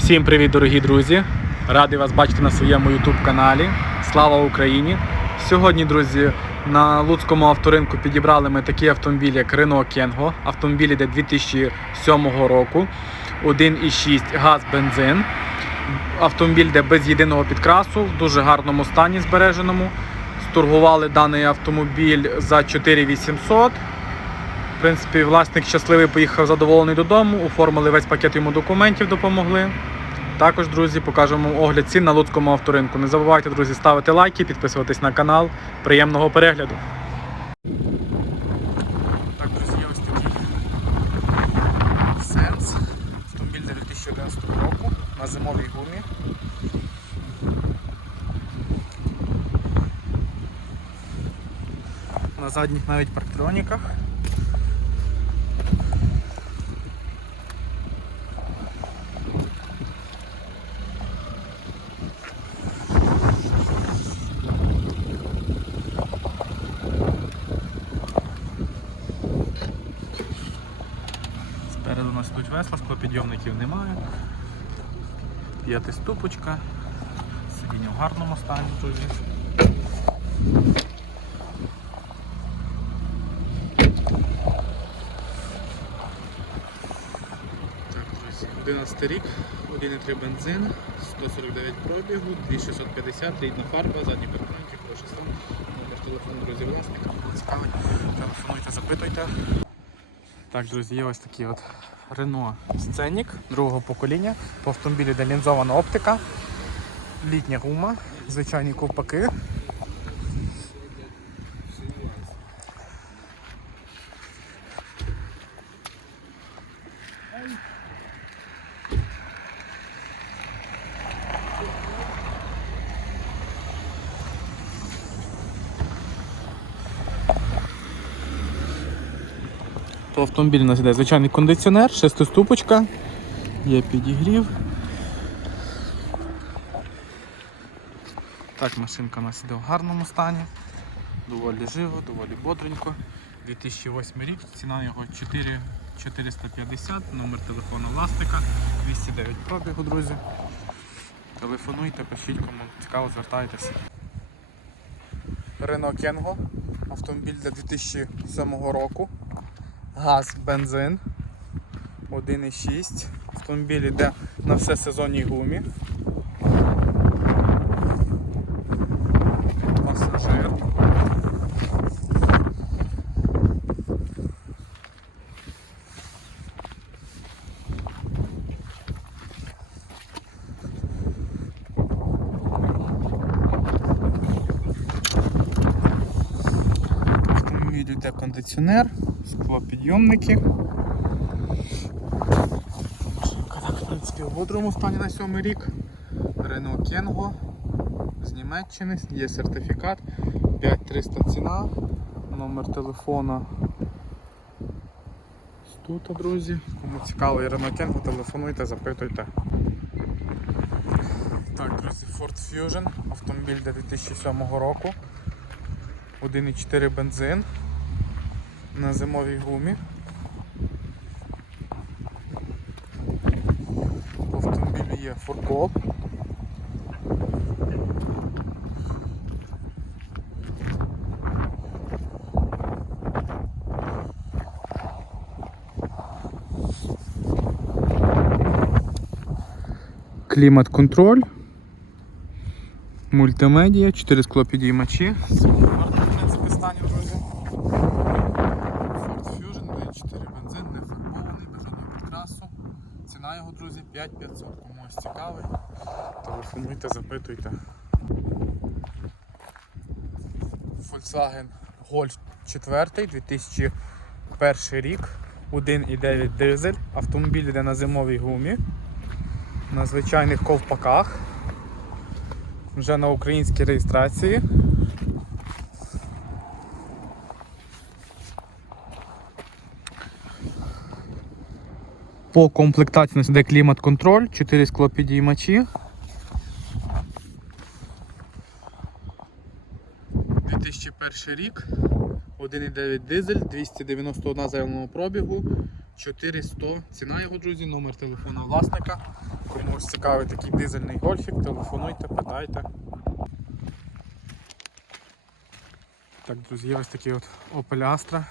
Всім привіт, дорогі друзі! Радий вас бачити на своєму YouTube каналі. Слава Україні! Сьогодні, друзі, на Луцькому авторинку підібрали ми такі автомобілі, як Renault Kengo. Автомобілі де 2007 року, 1,6 газ бензин. Автомобіль де без єдиного підкрасу, в дуже гарному стані збереженому. Сторгували даний автомобіль за 4800. В принципі, власник щасливий поїхав задоволений додому, оформили весь пакет йому документів, допомогли. Також, друзі, покажемо огляд цін на Луцькому авторинку. Не забувайте, друзі, ставити лайки, підписуватись на канал. Приємного перегляду. Так, друзі, ось такий сенс. Автомобіль для 2011 року на зимовій гумі. На задніх навіть парктроніках. Весла, склопідйомників немає. П'ятиступочка. Сидіння в гарному стані, друзі. Так, друзі, 11 рік, 1,3 бензин, 149 пробігу, 2650, рідна фарба, задні парканки, хороший стан. Номер телефону, друзі, власника. Цікавить, телефонуйте, запитуйте. Так, друзі, є ось такий от Renault Scenic другого покоління. По автомобілі де оптика, літня гума, звичайні ковпаки. То автомобіль у нас іде звичайний кондиціонер, шестиступочка, є підігрів. Так, машинка у нас іде в гарному стані, доволі живо, доволі бодренько. 2008 рік, ціна його 4 450, номер телефону власника, 209 пробігу, друзі. Телефонуйте, пишіть, кому цікаво, звертайтеся. Renault Kengo, автомобіль для 2007 року. Газ, бензин 1,6. Автомобіль йде на все сезонній гумі. Пасажир. Автомобіль йде кондиціонер, склопідйомники. Машинка так, в принципі, в бодрому стані на сьомий рік. Renault Kengo з Німеччини, є сертифікат, 5300 ціна, номер телефона тут, друзі. Кому цікаво Renault Kengo, телефонуйте, запитуйте. Так, друзі, Ford Fusion, автомобіль для 2007 року. 1,4 бензин на зимовій гумі. В автомобілі є фуркоп. Клімат-контроль. Мультимедія, 4 склопідіймачі. В принципі, стані, друзі. Ford Fusion 1.4 бензин, не фарбований, без жодного підкрасу. Ціна його, друзі, 5500. Комусь цікавий. Телефонуйте, запитуйте. Volkswagen Golf 4 2001 рік. 1,9 дизель. Автомобіль йде на зимовій гумі. На звичайних ковпаках. Вже на українській реєстрації. По комплектації йде клімат-контроль, 4 склопідіймачі. 2001 рік, 1,9 дизель, 291 заявленого пробігу, 4100. Ціна його, друзі, номер телефона власника. Комусь цікавий такий дизельний гольфік, телефонуйте, питайте. Так, друзі, ось такий от Opel Astra.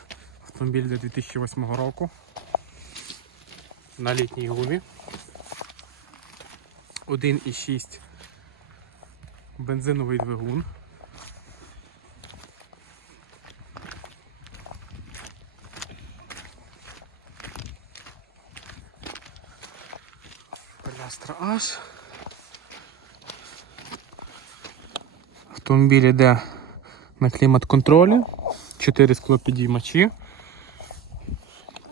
Автомобіль для 2008 року. На літній гумі. 1,6 бензиновий двигун. Пелястра H. Автомобіль йде на клімат-контролі, 4 склопідіймачі,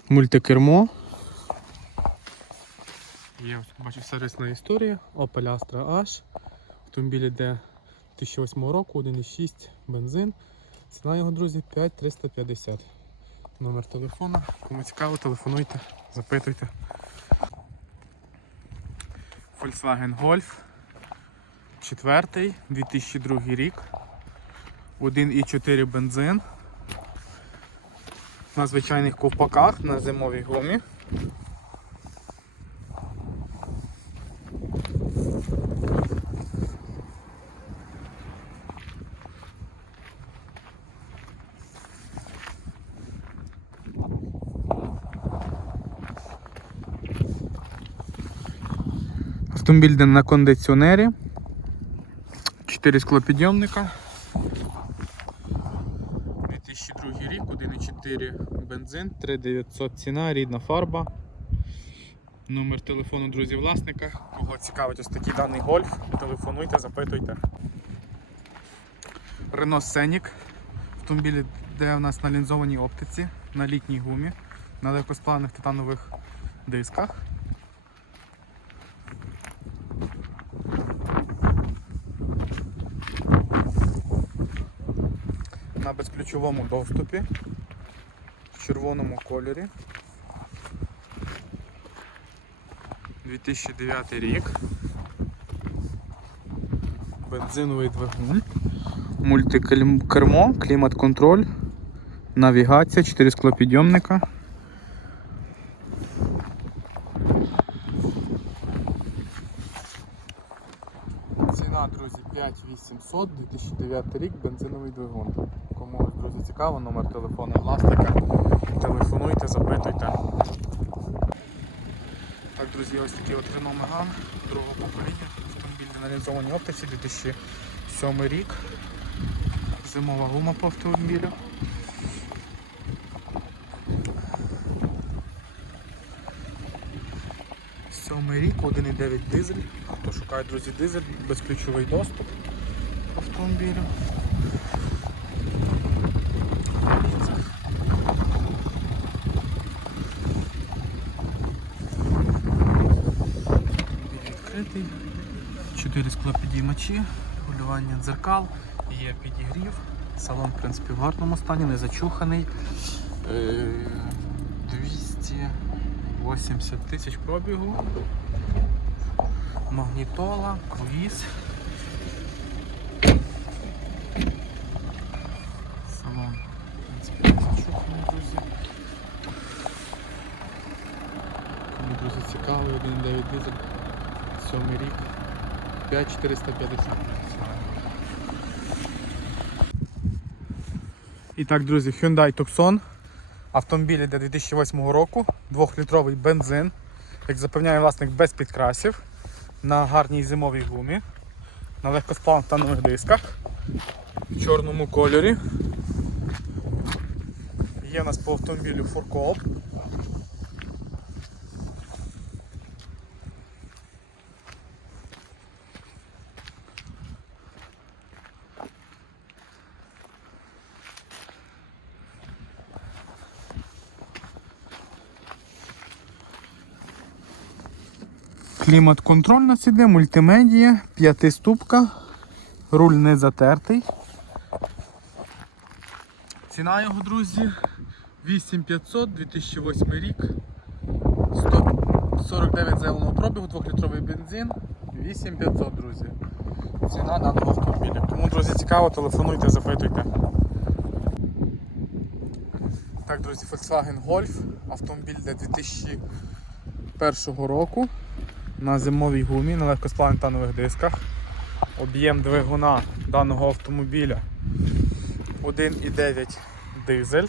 мультикермо. Є ось бачу сервісна історія, Opel Astra H. Автомобіль йде 2008 року, 1,6 бензин. Ціна його, друзі, 5350. Номер телефона. Кому цікаво, телефонуйте, запитуйте. Volkswagen Golf. Четвертий, 2002 рік. 1,4 бензин. На звичайних ковпаках на зимовій гумі. Автомобіль на кондиціонері. 4 склопідйомника. 2002 рік, 1,4 бензин, 3900 ціна, рідна фарба. Номер телефону друзі власника. Кого цікавить ось такий даний гольф, телефонуйте, запитуйте. Renault Scenic. Автомобіль де у нас на лінзованій оптиці, на літній гумі, на легкосплавних титанових дисках. Безключовому доступі в червоному кольорі. 2009 рік. Бензиновий двигун, мультикермо, клімат-контроль, навігація, 4 склопідйомника. Ціна, друзі, 5800, 2009 рік, бензиновий двигун. Кому, друзі, цікаво, номер телефону власника. Телефонуйте, запитуйте. Так, друзі, ось такий от Renault Megane другого покоління. Автомобіль на реалізованій оптиці 2007 рік. Зимова гума по автомобілю. Сьомий рік, 1,9 дизель. Хто шукає, друзі, дизель, безключовий доступ автомобілю. Склопідіймачі, регулювання дзеркал, є підігрів. Салон, в принципі, в гарному стані, не зачуханий. Е, 280 тисяч пробігу. Магнітола, круїз. Салон, в принципі, не зачуханий, друзі. Кому, друзі, цікавий, 1.9 дизель, 7 рік, 5450. І так, друзі, Hyundai Tucson. Автомобіль йде 2008 року, 2-літровий бензин, як запевняє власник без підкрасів, на гарній зимовій гумі, на легкосплавних танових дисках, в чорному кольорі. Є у нас по автомобілю фуркоп. Клімат-контроль у нас іде, мультимедія, п'ятиступка, руль не затертий. Ціна його, друзі, 8500, 2008 рік. 149 зеленого пробігу, 2-літровий бензин, 8500, друзі. Ціна даного автомобіля. Тому, друзі, цікаво, телефонуйте, запитуйте. Так, друзі, Volkswagen Golf Автомобіль для 2001 року на зимовій гумі на легкосплавних танових дисках. Об'єм двигуна даного автомобіля 1,9 дизель.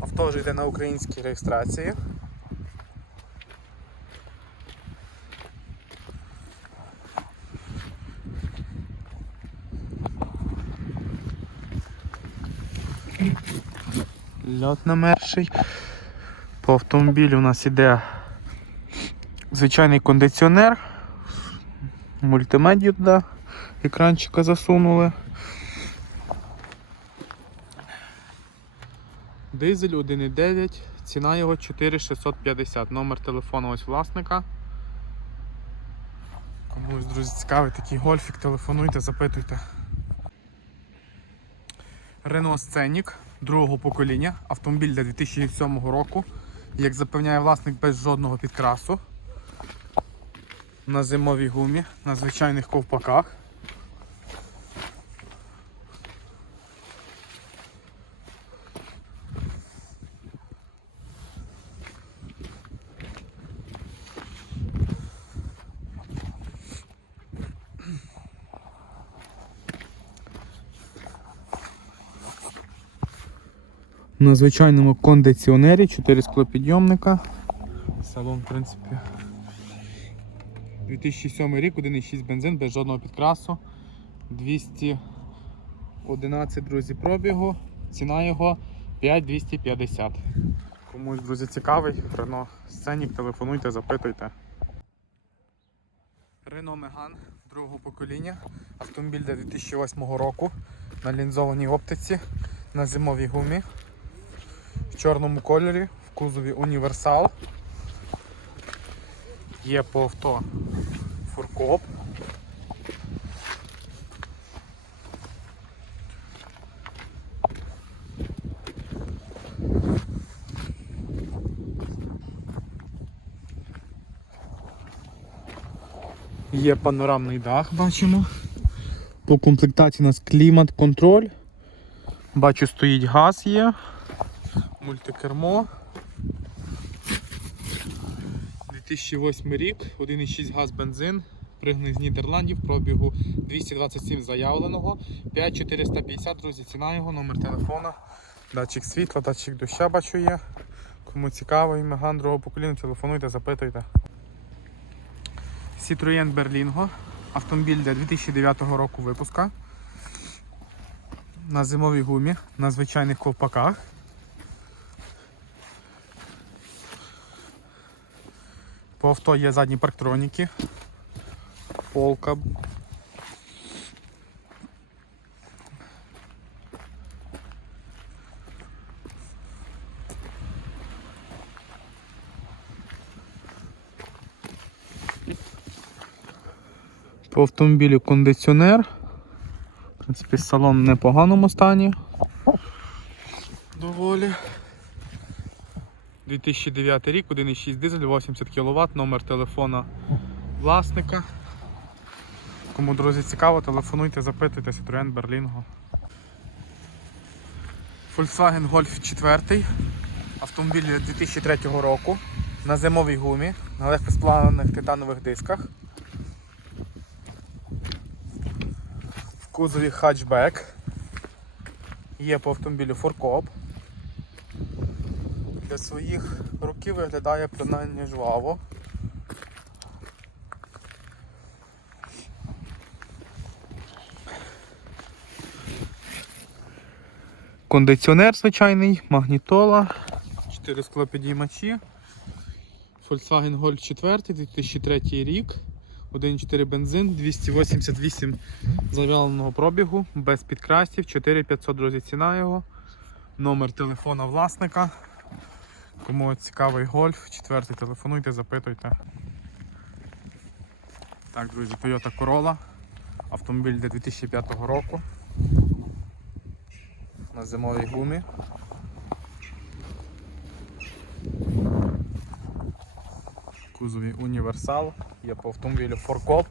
Авто вже йде на українській реєстрації. Льот намерший. По автомобілю у нас іде звичайний кондиціонер. Мультимедію туди екранчика засунули. Дизель 1,9, ціна його 4650. Номер телефону ось власника. Комусь, друзі, цікавий такий гольфік, телефонуйте, запитуйте. Renault Scenic другого покоління, автомобіль для 2007 року. Як запевняє власник без жодного підкрасу. На зимовій гумі, на звичайних ковпаках. На звичайному кондиціонері 4 склопідйомника. Салон, в принципі. 2007 рік, 1,6 бензин без жодного підкрасу. 211, друзі, пробігу. Ціна його 5250. Комусь, друзі, цікавий, Рено Сценік, телефонуйте, запитуйте. Рено Меган другого покоління. Автомобіль для 2008 року на лінзованій оптиці, на зимовій гумі в чорному кольорі, в кузові універсал. Є по авто фуркоп. Є панорамний дах, бачимо. По комплектації у нас клімат-контроль. Бачу, стоїть газ є мультикермо. 2008 рік, 1,6 газ бензин, пригнаний з Нідерландів, пробігу 227 заявленого, 5450, друзі, ціна його, номер телефона, датчик світла, датчик доща бачу є. Кому цікавий Меган другого покоління, телефонуйте, запитуйте. Citroën Berlingo, автомобіль для 2009 року випуска. На зимовій гумі, на звичайних ковпаках. По авто є задні парктроніки, полка. По автомобілю кондиціонер. В принципі, салон в непоганому стані. Доволі. 2009 рік, 1,6 дизель, 80 кВт, номер телефона власника. Кому, друзі, цікаво, телефонуйте, запитуйте Citroen Berlingo. Volkswagen Golf 4. Автомобіль 2003 року. На зимовій гумі, на легкосплавлених титанових дисках. В кузові хатчбек. Є по автомобілю форкоп для своїх років виглядає принаймні жваво. Кондиціонер звичайний, магнітола, 4 склопідіймачі. Volkswagen Golf 4, 2003 рік, 1.4 бензин, 288 зав'яленого пробігу, без підкрасів, 4500 друзі, ціна його, номер телефона власника. Кому цікавий гольф, четвертий телефонуйте, запитуйте. Так, друзі, Toyota Corolla. Автомобіль для 2005 року на зимовій гумі. Кузові універсал, є по автомобілю форкоп.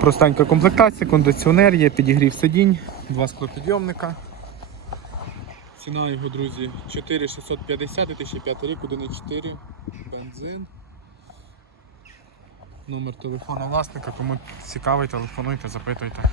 Простенька комплектація, кондиціонер, є підігрів сидінь, два склопідйомника. Ціна його, друзі, 4650, 2005 рік, 1,4, бензин. Номер телефону власника, кому цікавий, телефонуйте, запитуйте.